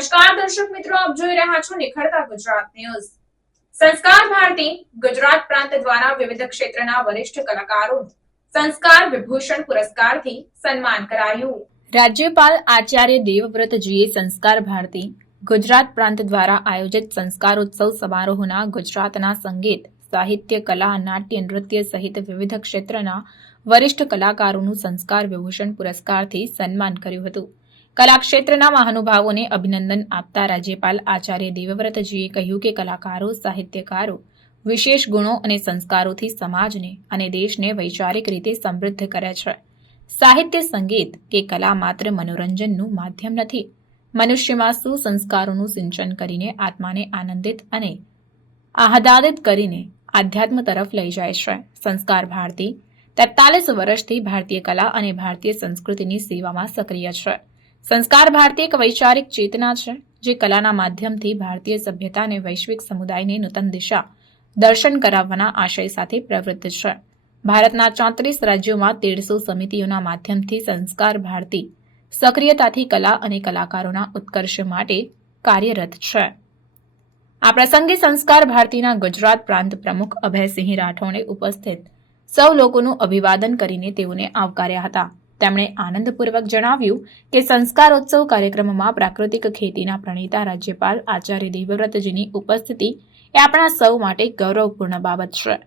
નમસ્કાર દર્શક મિત્રો, આપ જોઈ રહ્યા છો નિખરતા ગુજરાત ન્યૂઝ. સંસ્કાર ભારતી ગુજરાત પ્રાંત દ્વારા વિવિધ ક્ષેત્રના વરિષ્ઠ કલાકારો સંસ્કાર વિભૂષણ પુરસ્કારથી સન્માન કરાયું. રાજ્યપાલ આચાર્ય દેવવ્રતજીએ સંસ્કાર ભારતી ગુજરાત પ્રાંત દ્વારા આયોજિત સંસ્કારોત્સવ સમારોહના ગુજરાતના સંગીત, સાહિત્ય, કલા, નાટ્ય, નૃત્ય સહિત વિવિધ ક્ષેત્રના વરિષ્ઠ કલાકારોનું સંસ્કાર વિભૂષણ પુરસ્કારથી સન્માન કર્યું હતું. કલા ક્ષેત્રના મહાનુભાવોને અભિનંદન આપતા રાજ્યપાલ આચાર્ય દેવવ્રતજીએ કહ્યું કે કલાકારો, સાહિત્યકારો, વિશેષ ગુણો અને સંસ્કારોથી સમાજને અને દેશને વૈચારિક રીતે સમૃદ્ધ કરે છે. સાહિત્ય સંગીત કે કલા માત્ર મનોરંજનનું માધ્યમ નથી. મનુષ્યમાં સુસંસ્કારોનું સિંચન કરીને આત્માને આનંદિત અને આહદાદિત કરીને આધ્યાત્મ તરફ લઈ જાય છે. સંસ્કાર ભારતી તેતાલીસ વર્ષથી ભારતીય કલા અને ભારતીય સંસ્કૃતિની સેવામાં સક્રિય છે. સંસ્કાર ભારતી એક વૈચારિક ચેતના છે, જે કલાના માધ્યમથી ભારતીય સભ્યતા અને વૈશ્વિક સમુદાયને નૂતન દિશા દર્શન કરાવવાના આશય સાથે પ્રવૃત્ત છે. ભારતના ચોત્રીસ રાજ્યોમાં તેરસો સમિતિઓના માધ્યમથી સંસ્કાર ભારતી સક્રિયતાથી કલા અને કલાકારોના ઉત્કર્ષ માટે કાર્યરત છે. આ પ્રસંગે સંસ્કાર ભારતીના ગુજરાત પ્રાંત પ્રમુખ અભયસિંહ રાઠોડે ઉપસ્થિત સૌ લોકોનું અભિવાદન કરીને તેઓને આવકાર્યા હતા. તેમણે આનંદપૂર્વક જણાવ્યું કે સંસ્કારોત્સવ કાર્યક્રમમાં પ્રાકૃતિક ખેતીના પ્રણેતા રાજ્યપાલ આચાર્ય દેવવ્રતજીની ઉપસ્થિતિ એ આપણા સૌ માટે ગૌરવપૂર્ણ બાબત છે.